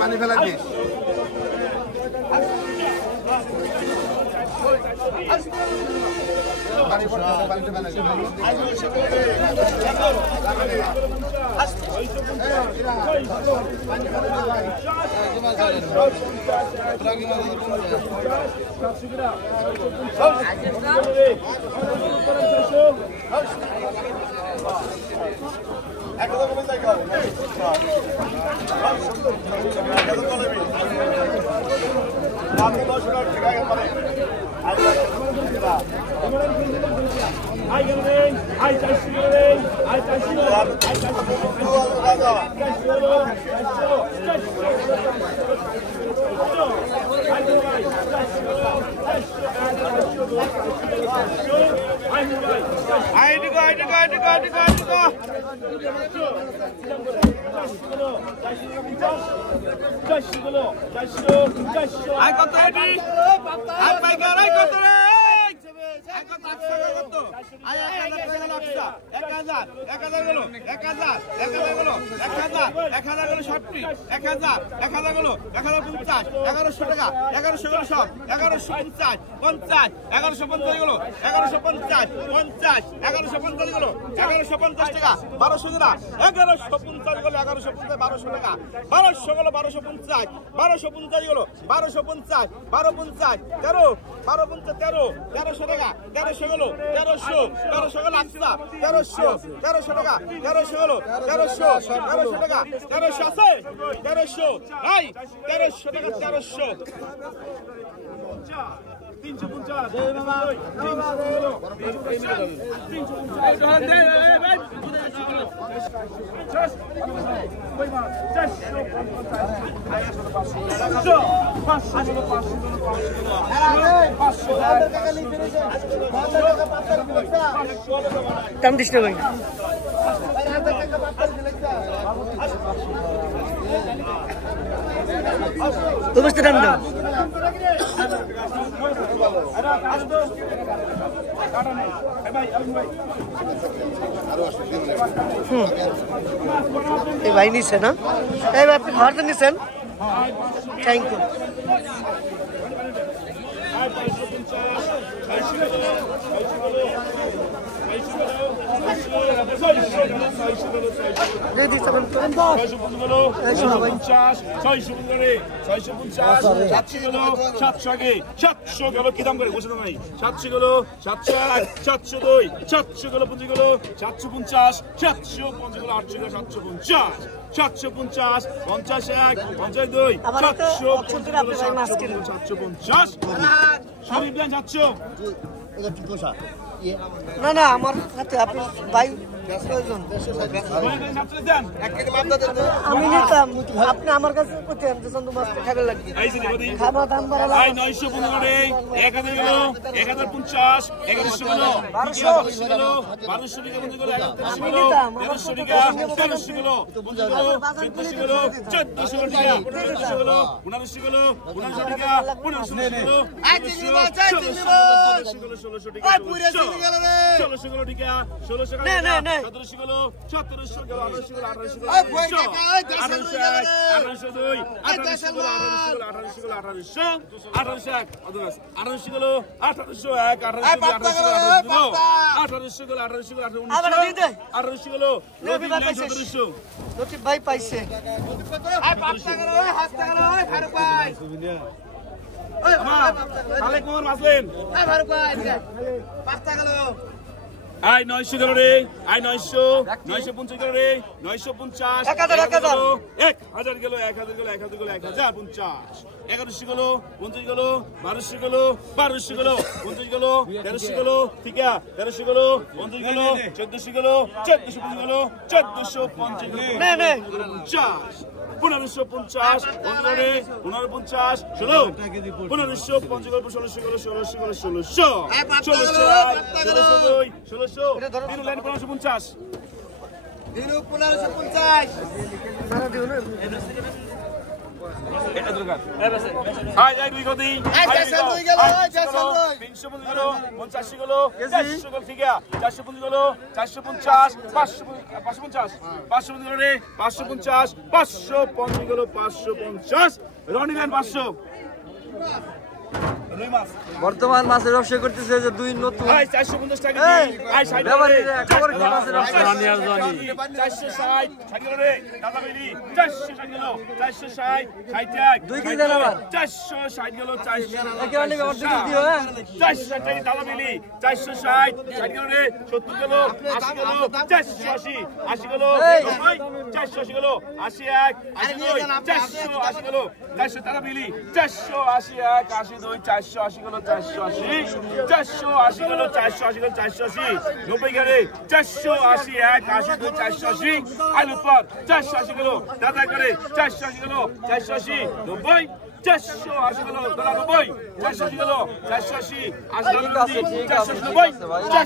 পানি ফেলা দিস পানি পড়ছে পানিতে ফেলা Tam dish na bhai. Tu basta dam dam. ए भाई नहीं से ना ए भाई आपके घर तो नहीं से थैंक यू Ready, 750 না না আমার সাথে আপনি ভাই আমি নিতাম আপনি আমার কাছে কোথায় মাছ খাবে লাগবে খাবার দাম বাড়া 915 রে 1000 গেল 1050 1100 গেল 1200 গেল 1200 টাকা বন্ধ গেল 1300 টাকা 1300 গেল 1400 গেল 1400 টাকা 1400 গেল 1500 গেল 1500 টাকা 1500 গেল 1600 টাকা পুরো সিনে গেল রে 1600 গেল টাকা 1600 টাকা না না 1700 গেল 1700 গেল 1800 গেল 1800 গেল 1800 দুই 1800 গেল 1800 গেল 1800 1800 গেল 1801 1800 গেল 1800 গেল 1800 গেল লতিফ ভাই পাইছে আই 5 টাকা গেল 7 টাকা গেল ফারুক ভাই ওই আলাইকুম মাসলেন এই ফারুক ভাই 5 টাকা গেল আই 900 গেল রে আই 900 950 গেল রে 950 1000 গেল 1000 গেল 1000 গেল 1050 1100 গেল 50 গেল 1200 গেল 1200 গেল 50 গেল 1300 গেল ঠিক আছে 1300 গেল 50 গেল 1400 গেল 1450 গেল 1450 গেল না না 50 1550 15 1550 16 1550 16 1550 এটা দরকার আই যাই দুই গদি আই দুই গেল 350 গেল 85 গেল 400 গেল ঠিক আছে 450 গেল 450 550 550 গেল রে 550 550 গেল 550 রনি দেন 500 বর্তমান মাছের ব্যবসা করতেছে যে দুই নতুন আই 450 টাকা দি আই 60 ব্যাপারে খবর কি মাছের ব্যবসা 460 60 গেল রে দাদা বেলি 460 গেল 460 60 দুই কেজি দেন আবার 460 গেল 400 একে অনেক ব্যাপার দিকে দিও হ্যাঁ 460 টাকা দাদা বেলি 460 60 গেল রে 70 গেল 80 গেল 480 80 গেল 480 গেল 81 82 480 গেল 400 টাকা বেলি 481 82 480 গেল 480 480 গেল 480 গেল 480 90 গেলে 481 82 480 আলু পর 480 গেল দাদা করে 480 গেল 480 90 480 গেল দাদা 90 480 গেল 480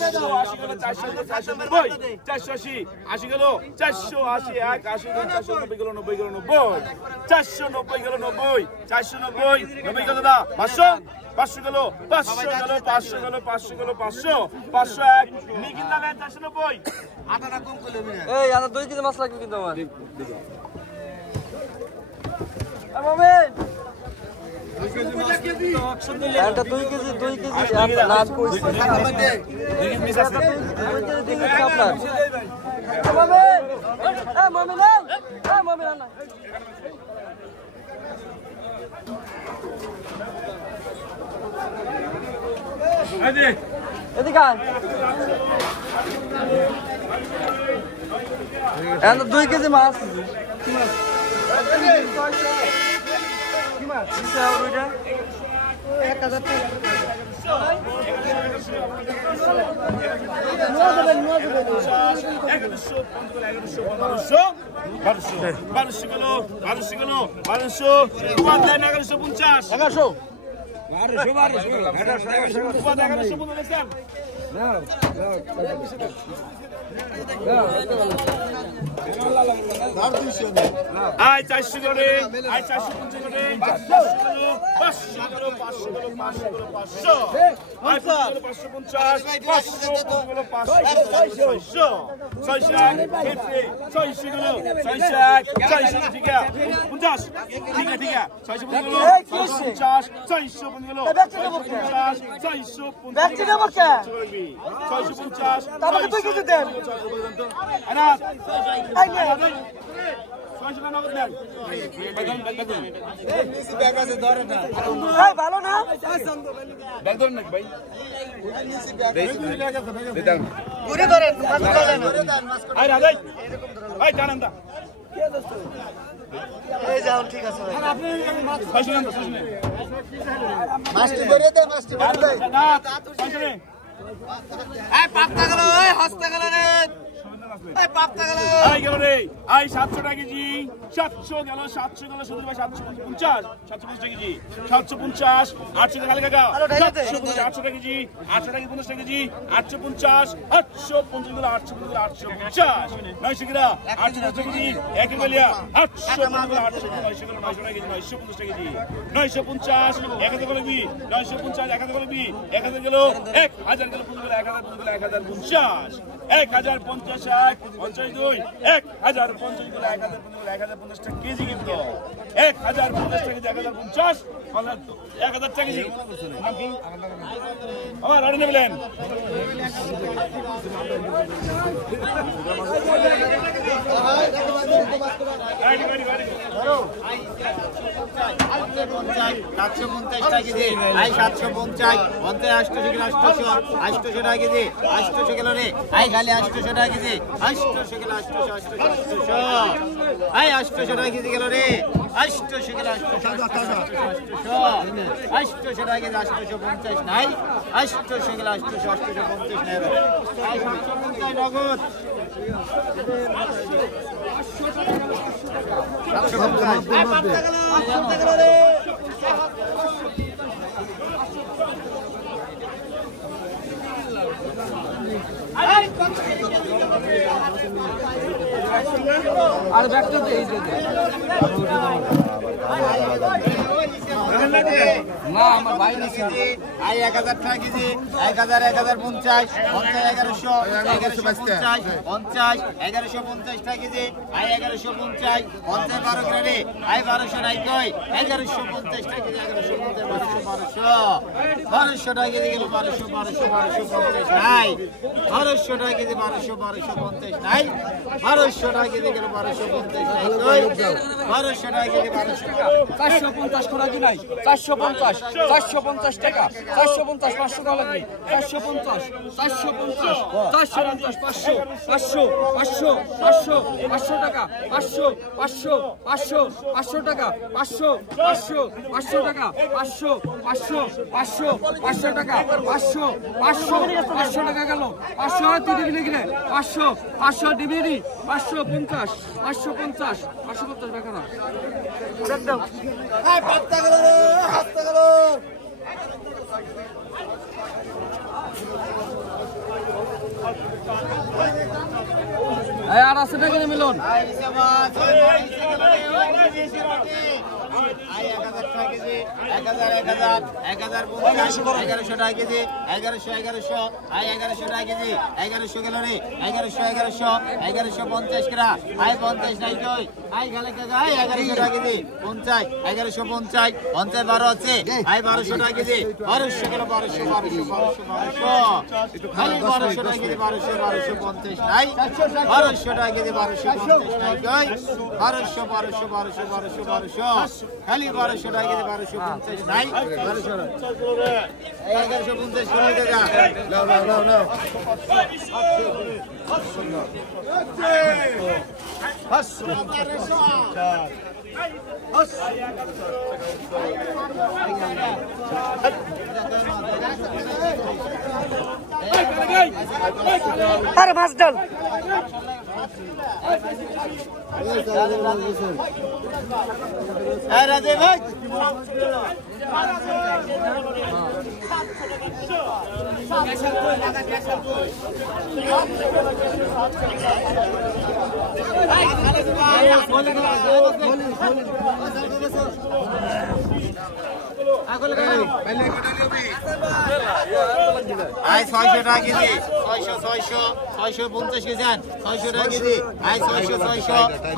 480 গেল 490 480 গেল 481 82 490 গেল 90 গেল 90 490 গেল 90 490 90 গেল দাদা 500 গেল 500 গেল 500 গেল 500 গেল 500 501 নিকিন দালেন 490 আটাটা কম করলে এই আদা 2 কেজি মাছ লাগবে কিন্তু আমার মোমেন এটা 2 কেজি নাম কইছি 2 কেজি মিস আছে আপনার মোমেন মোমেন না আরে এদিকে আয় এটা 2 কেজি মাছ কি মাছ কিসা ওইটা 1000 টাকা নোয়া দেবেন 1200 গেল 1200 উপাদ দেন 1150 1150 দেখছেন আই 400 করে আই 450 করে 500 গেল 500 গেল 500 গেল 500 আই 550 500 গেল 500 600 গেল 600 ঠিক আছে 50 ঠিক আছে 650 গেল 50 650 গেল 50 650 ব্যাকটি দেব কে 650 আমাকে 2 কেজি দেন আনাস আই না 600 টাকা নগদ দেন ভাই ভালো না ব্যাগ ধরেন নাকি ভাই ঘুরে ধরেন মাছ ধরে না আই রাজাই আই জানেন দা এই যাও ঠিক আছে ভাই আপনি মাছ নেন মাছটি করে দে মাছটি করে দে না পয়সা নেই এই পাপটা গেল এই হস্তে গেল রে এই পাপটা গেল আই গেল রে আই 700 টাকা কেজি 700 গেল 700 গেল শুধু ভাই 750 750 টাকা কেজি 750 800 টাকা লাগা 800 টাকা কেজি 800 টাকা 50 টাকা কেজি 850 850 গেল 850 850 900 টাকা 800 টাকা কেজি এক গেলিয়া 800 গেল 800 900 গেল 900 টাকা কেজি 950 টাকা কেজি 950 1000 গেল বি 950 1000 গেল বি 1000 গেল 1000 গেল 1050 1050 52 1050 গেল 1050 টাকা কেজি কিন্তু 1050 টাকা 1050 1000 টাকা কেজি আমার আর নেবেন গেল রে 800 গেল 800 টাকা কেজি 850 নাই 800 গেল 850 নাই 750 নগদ আর ব্যাগটা দে এই দে না আমার ভাই নিছে আই 1000 টাকা কেজি 1000 1050 1100 1150 টাকা কেজি আই 1150 12 গ্রামে আই 1200 নাই কই 1150 টাকা কেজি 1200 টাকা কেজি গেল 1250 নাই 1200 টাকা কেজি 1250 নাই 1200 টাকা কেজি গেল 1250 নাই কই 1200 টাকা কেজি 450 করা কি নাই 450 টাকা 450 500 টাকা লাগবে 450 500 টাকা 500 টাকা 500 টাকা 500 টাকা 500 টাকা গেল 500 দিবি গেলে 500 দিবি 550 টাকা না একদম পাত্তা গেল হাতটা গেল আর আছে টাকা মিলন আই সমাজ ওই গেল আই 1000 টাকা কেজি 1150 টাকা কেজি 1100 আই 1100 টাকা কেজি 1100 গেল রে 1150 করা আই 50 নাই কই আই গেলে কাকা আই 1100 টাকা কেজি 50 1150 12 আছে আই 1200 টাকা কেজি 1200 গেল 1200 খালি 1200 টাকা কেজি 1250 নাই 1200 টাকা কেজি 1250 নাই কই 1200 খালি 1200 টাকা কেজি 1250 নাই 1200 1150 করে টাকা নাও আরে মাছ ডাল এই রাজে ভাই আই 600 টাকা কেজি 650 কেজি 600 টাকা কেজি আই 600